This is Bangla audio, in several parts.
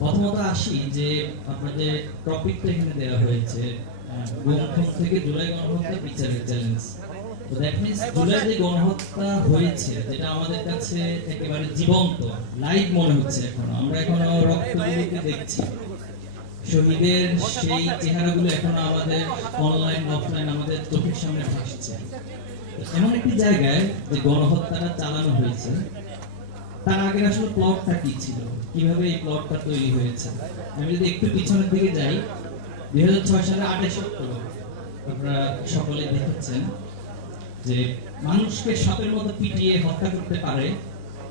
প্রথমত আসি যে আপনাদের টপিকটা এখানে দেওয়া হয়েছে গুমখুম থেকে জুলাই গণহত্যা বিচারের চ্যালেঞ্জ। তো দ্যাট মিন্স জুলাই যে গণহত্যা হয়েছে যেটা আমাদের কাছে একেবারে জীবন্ত লাইভ মনে হচ্ছে, আমরা এখনো রক্তগুলোকে দেখছি, শহীদের সেই চেহারাগুলো এখনো আমাদের অনলাইন অফলাইন আমাদের চোখের সামনে ভাসছে। এমন একটি জায়গায় যে গণহত্যাটা চালানো হয়েছে, তার আগে আসলে প্লটটা কি ছিল, কিভাবে এই প্লটটা তৈরি হয়েছে। আমি যদি একটু পিছনের দিকে যাই, 2006 সালে 28 অক্টোবর আপনারা সকলে দেখেছেন যে মানুষকে সাপের মতো পিটিয়ে হত্যা করতে পারে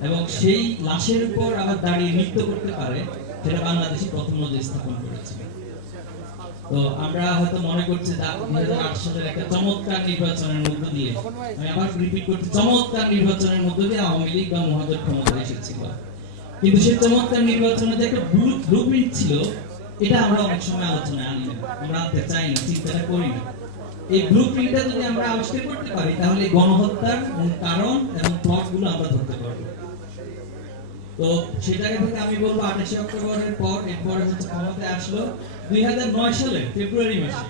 এবং সেই লাশের উপর আবার দাঁড়িয়ে নৃত্য করতে পারে, সেটা বাংলাদেশে প্রথম নজির স্থাপন করেছে। তো আমরা হয়তো মনে করছি 2008 সালের একটা চমৎকার নির্বাচনের মধ্য দিয়ে, আমি আবার রিপিট করছি, চমৎকার নির্বাচনের মধ্য দিয়ে আওয়ামী লীগ বা মহাজোট ক্ষমতায় এসেছিল। কিন্তু সেই চমৎকার নির্বাচনে যে একটা ব্লুপ্রিন্ট ছিল, এটা আমরা অনেক সময় আলোচনায় আনি না, আমরা আনতে চাই না, চিন্তাটা করি না। এই ব্লুপ্রিন্টটা যদি আমরা আবিষ্কার করতে পারি, তাহলে গণহত্যার কারণ এবং প্লটগুলো আমরা ধরতে পারবো। তো সেটাকে থেকে আমি বলবো 28 অক্টোবরের পর এরপরে হচ্ছে ক্ষমতায় আসলো 2009 সালের ফেব্রুয়ারি মাসে।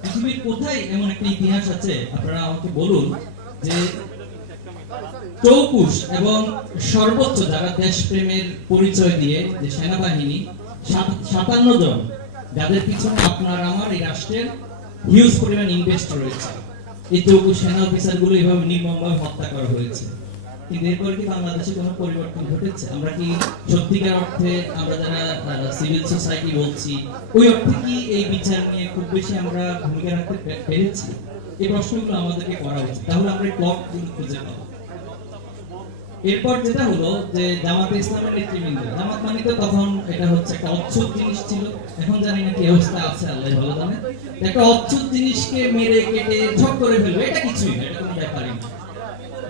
পৃথিবীর কোথায় এমন একটা ইতিহাস আছে আপনারা আমাকে বলুন যে চৌকুশ এবং সর্বোচ্চ যারা দেশপ্রেমের পরিচয় দিয়ে যে সেনাবাহিনী 57 জন, যাদের পিছনে আপনার আমার এই রাষ্ট্রের হিউজ পরিমাণ ইনভেস্ট রয়েছে, এই চৌকুশ সেনা অফিসারগুলো এভাবে নির্মমভাবে হত্যা করা হয়েছে। কিন্তু এরপরে কি বাংলাদেশে কোনো পরিবর্তন ঘটেছে? আমরা কি সত্যিকার অর্থে আমরা যারা সিভিল সোসাইটি বলছি, ওই অর্থে কি এই বিচার নিয়ে খুব বেশি আমরা ভূমিকা রাখতে পেরেছি? এই প্রশ্নগুলো আমাদেরকে করা উচিত, তাহলে আমরা প্লটগুলো খুঁজে পাবো। এরপর যেটা হলো যে জামাতে ইসলামের নেতৃবৃন্দ, জামাত মানে তো তখন এটা হচ্ছে একটা অচ্ছুত জিনিস ছিল, এখন জানি না কি অবস্থা আছে আল্লাহ ভালো জানে। একটা অচ্ছুত জিনিসকে মেরে কেটে ঝক করে ফেলবে, এটা কিছুই না, এটা কোনো ব্যাপারই না।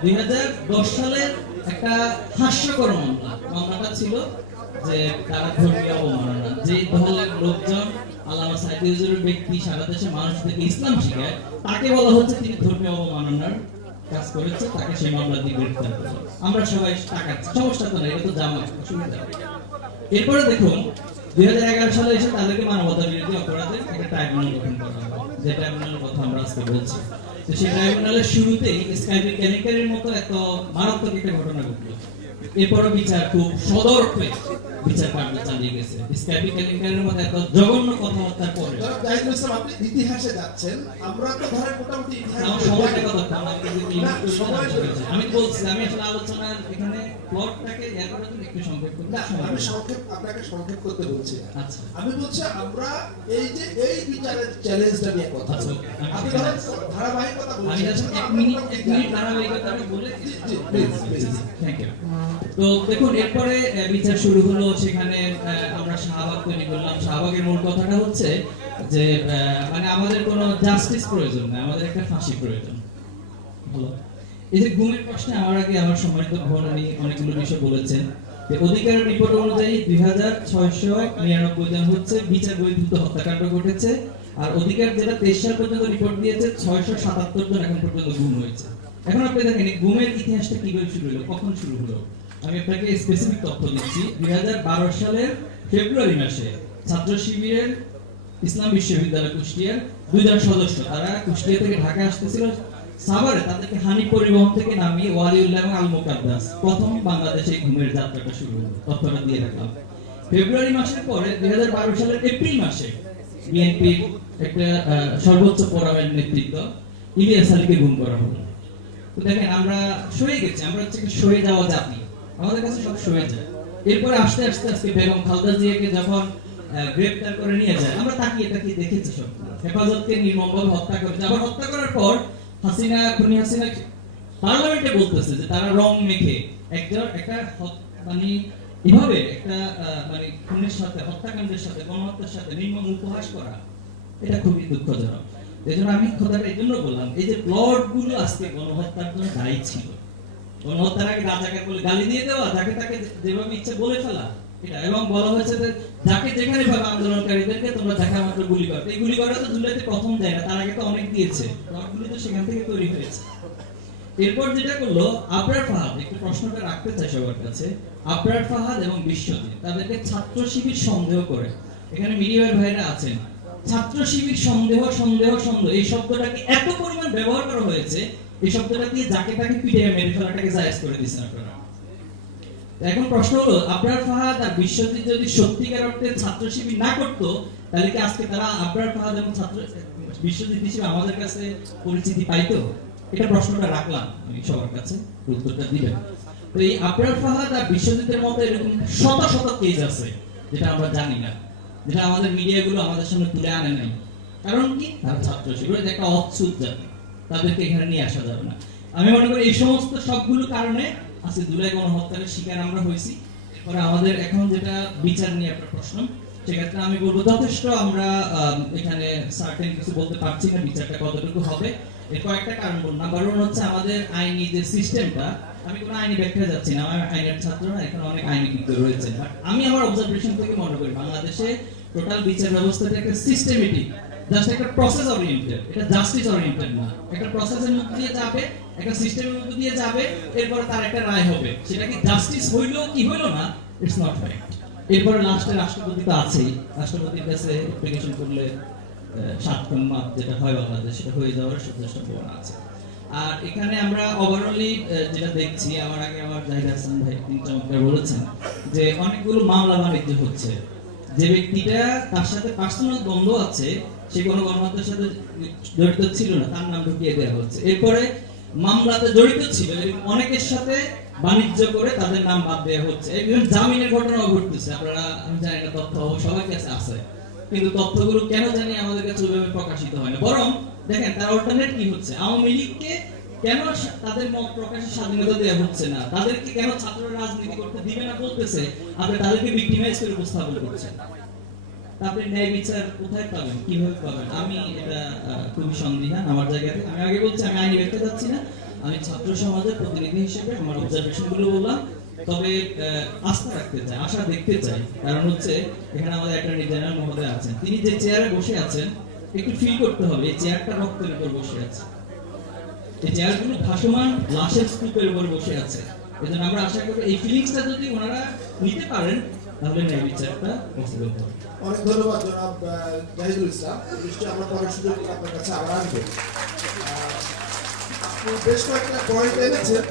2010 সালের একটা হাস্যকর মামলাটা ছিল যে তারা ধর্মীয় অবমাননা, যে দলের লোকজন আল্লামা সাইদি হুজুরের ব্যক্তি সারা দেশে মানুষদেরকে ইসলাম শিখায়, তাকে বলা হচ্ছে তিনি ধর্মীয় অবমাননার কাজ করেছে, তাকে সেই মামলা দিয়ে গ্রেফতার করা। আমরা সবাই টাকা, সমস্যা তো নাই, এটা তো জামাত, অসুবিধা। এরপরে দেখুন 2011 সালে এসে তাদেরকে মানবতা বিরোধী অপরাধের একটা ট্রাইব্যুনাল গঠন করা হয়, যে ট্রাইব্যুনালের কথা আমরা আজকে বলছি। তো সেই ট্রাইব্যুনালের শুরুতেই স্কাইপি কেলেঙ্কারির মতো একটা মারাত্মক একটা ঘটনা ঘটলো। এরপরও বিচার খুব সদর্পে বিচার কার্য চালিয়ে গেছে। স্কাইপি কেলেঙ্কারির মতো এত জঘন্য কথাবার্তার পরে আপনি ইতিহাসে যাচ্ছেন, আমরা তো ধরেন মোটামুটি আমি বলছি, আমি আসলে আলোচনার এখানে প্লটটাকে একটু সংক্ষেপ করতে, আমি আপনাকে সংক্ষেপ করতে বলছি। আচ্ছা, আমি বলছি আমরা এই যে এই বিচারের চ্যালেঞ্জটা নিয়ে কথা বলছি। আপনি ধরেন ধারাবাহিকতা বলছেন, আমি জাস্ট এক মিনিট ধারাবাহিকতা বলে প্লিজ। Thank you. তো দেখুন এরপরে বিচার শুরু হলো, সেখানে আমরা শাহবাগ তৈরি করলাম। শাহবাগের মূল কথাটা হচ্ছে যে মানে আমাদের কোনো জাস্টিস প্রয়োজন না, আমাদের একটা ফাঁসি প্রয়োজন। হলো এই যে গুমের প্রশ্নে আমার আগে আমার সম্মানিত ভবনী অনেকগুলো বিষয় বলেছেন যে অধিকার রিপোর্ট অনুযায়ী 2699 জন হচ্ছে বিচার বহির্ভূত হত্যাকাণ্ড ঘটেছে, আর অধিকার যেটা 23 সাল পর্যন্ত রিপোর্ট দিয়েছে 677 জন এখন পর্যন্ত গুম হয়েছে। এখন আপনি দেখেন এই গুমের ইতিহাসটা কিভাবে শুরু হলো, কখন শুরু হলো। আমি আপনাকে স্পেসিফিক তথ্য দিচ্ছি। 2012 সালের ফেব্রুয়ারি মাসে ছাত্র শিবিরের ইসলাম বিশ্ববিদ্যালয় কুষ্টিয়ার 2 জন সদস্য, তারা কুষ্টিয়া থেকে ঢাকা আসতেছিল, সাভারে তাদেরকে হানি পরিবহন থেকে নামিয়ে ওয়ালিউল্লাহ এবং আল মুকাদ্দাস প্রথম বাংলাদেশে ঘুমের যাত্রাটা শুরু হলো। তথ্যটা দিয়ে রাখলাম। ফেব্রুয়ারি মাসের পরে 2012 সালের এপ্রিল মাসে বিএনপির একটা সর্বোচ্চ ফোরামের নেতৃত্ব ইলিয়াস আলীকে গুম করা হলো। তো দেখেন আমরা সয়ে গেছি, আমরা হচ্ছে সয়ে যাওয়া জাতি, আমাদের কাছে সব সয়ে যায়। এরপরে আস্তে আস্তে আজকে বেগম খালেদা জিয়াকে যখন গ্রেফতার করে নিয়ে যায়, আমরা তাকিয়ে তাকিয়ে দেখেছি সব হেফাজতকে নির্মমভাবে হত্যা করে, আবার হত্যা করার পর হাসিনা পার্লামেন্টে বলতেছে যে তারা রং মেখে একটা মানে এভাবে একটা মানে খুনের সাথে, হত্যাকাণ্ডের সাথে, গণহত্যার সাথে নির্মম উপহাস করা, এটা খুবই দুঃখজনক। এজন্য আমি কথাটা এই জন্য বললাম, এই যে প্লট গুলো আজকে গণহত্যার জন্য দায়ী ছিল, গণহত্যার আগে রাজাকার বলে গালি দিয়ে দেওয়া, যাকে তাকে যেভাবে ইচ্ছা বলে ফেলা, এটা এবং বলা হয়েছে যে যাকে যেখানে ভাবে আন্দোলনকারীদেরকে তোমরা দেখা মাত্র গুলি করো। এই গুলি করা তো জুলাইতে প্রথম যায় না, তার আগে তো অনেক দিয়েছে, প্লটগুলো তো সেখান থেকে তৈরি হয়েছে। এরপর যেটা করলো আবরার ফাহাদ, একটু প্রশ্নটা রাখতে চাই সবার কাছে, আবরার ফাহাদ এবং বিশ্বজিৎ তাদেরকে ছাত্র শিবির সন্দেহ করে, এখানে মিডিয়ার ভাইরা আছেন, ছাত্র শিবির সন্দেহ সন্দেহ সন্দেহ এই শব্দটাকে এত পরিমাণ ব্যবহার করা হয়েছে, এই শব্দটা দিয়ে যাকে তাকে পিটিয়ে মেরে ফেলাটাকে জায়েজ করে দিচ্ছেন আপনারা। এখন প্রশ্ন হলো, আবরার ফাহাদ আর বিশ্বজিৎ যদি সত্যিকার অর্থে ছাত্র শিবির না করতো, তাহলে কি আজকে তারা আবরার ফাহাদ এবং ছাত্র বিশ্বজিৎ হিসেবে আমাদের কাছে পরিচিতি পাইতো? এটা প্রশ্নটা রাখলাম আমি সবার কাছে, উত্তরটা দিবেন। তো এই আবরার ফাহাদ আর বিশ্বজিতের মতো এরকম শত শত কেস আছে যেটা আমরা জানি না, যেটা আমাদের মিডিয়াগুলো আমাদের সামনে তুলে আনে নাই। কারণ কি? তারা ছাত্র শিবির একটা অচ্ছুত জাতি, তাদেরকে এখানে নিয়ে আসা যাবে না। আমি মনে করি এই সমস্ত সবগুলো কারণে আজকে জুলাই গণহত্যার শিকার আমরা হয়েছি। এরপরে আমাদের এখন যেটা বিচার নিয়ে একটা প্রশ্ন, সেক্ষেত্রে আমি বলবো যথেষ্ট আমরা এখানে সার্টেন কিছু বলতে পারছি না বিচারটা কতটুকু হবে। এর কয়েকটা কারণ বলবো। নাম্বার 1 হচ্ছে আমাদের আইনি যে সিস্টেমটা, আমি কোনো আইনি ব্যাখ্যা যাচ্ছি না, আমার আইনের ছাত্র না, এখানে অনেক আইনি বিজ্ঞ রয়েছে, বাট আমি আমার অবজারভেশন থেকে মনে করি বাংলাদেশে টোটাল বিচার ব্যবস্থাটা একটা সিস্টেমেটিক, জাস্ট একটা প্রসেস ওরিয়েন্টেড, এটা জাস্টিস ওরিয়েন্টেড না। একটা প্রসেসের মধ্যে দিয়ে যাবে, একটা সিস্টেমের মধ্যে দিয়ে যাবে, এরপরে তার একটা রায় হবে। সেটা কি জাস্টিস হইলো কি হইলো না, ইটস নট রাইট। এরপরে লাস্টে রাষ্ট্রপতি তো আছেই, রাষ্ট্রপতির কাছে অ্যাপ্লিকেশন করলে 7 মাস যেটা হয় বাংলাদেশ, সেটা হয়ে যাওয়ার যথেষ্ট সম্ভাবনা আছে। আর এখানে আমরা ওভারঅলি যেটা দেখছি, আমার আগে আমার জাহিদ হাসান ভাই তিনি চমৎকার বলেছেন যে অনেকগুলো মামলা বাণিজ্য হচ্ছে। যে ব্যক্তিটা তার সাথে পার্সোনাল দ্বন্দ্ব আছে, সে কোনো গণহত্যার সাথে জড়িত ছিল না, তার নাম ঢুকিয়ে দেওয়া হচ্ছে। এরপরে মামলাতে জড়িত ছিল অনেকের সাথে বাণিজ্য করে তাদের নাম বাদ দেওয়া হচ্ছে। ইভেন জামিনের ঘটনাও ঘটতেছে, আপনারা আমি জানি না তথ্য সবার কাছে আছে, কিন্তু তথ্যগুলো কেন জানি আমাদের কাছে ওইভাবে প্রকাশিত হয় না। বরং দেখেন তার অল্টারনেট কি হচ্ছে, আওয়ামী লীগকে কেন তাদের মত প্রকাশের স্বাধীনতা দেওয়া হচ্ছে না, তাদেরকে কেন ছাত্ররা রাজনীতি করতে দিবে না বলতেছে, আপনি তাদেরকে ভিক্টিমাইজ করে উপস্থাপন করছেন। তারপরে ন্যায় বিচার কোথায় পাবেন, কিভাবে পাবেন? আমি এটা খুবই সন্দিহান আমার জায়গাতে। আমি আগে বলছি আমি আইনি ব্যাখ্যা যাচ্ছি না, আমি ছাত্র সমাজের প্রতিনিধি হিসেবে আমার অবজারভেশন গুলো বললাম। তবে আস্থা রাখতে চাই, আশা দেখতে চাই, কারণ হচ্ছে এখানে আমাদের অ্যাটর্নি জেনারেল মহোদয় আছেন, তিনি যে চেয়ারে বসে আছেন একটু ফিল করতে হবে এই চেয়ারটা রক্তের উপর বসে আছে, এই চেয়ারগুলো ভাসমান লাশের স্তূপের উপর বসে আছে। এজন্য আমরা আশা করি এই ফিলিংসটা যদি ওনারা নিতে পারেন, তাহলে ন্যায় বিচারটা পসিবল হবে। অনেক ধন্যবাদ জনাব জাহিদুল ইসলাম। নিশ্চয়ই আমরা পরের সুযোগ আপনার কাছে আবার আসবো। আপনি বেশ কয়েকটা পয়েন্ট এনেছেন।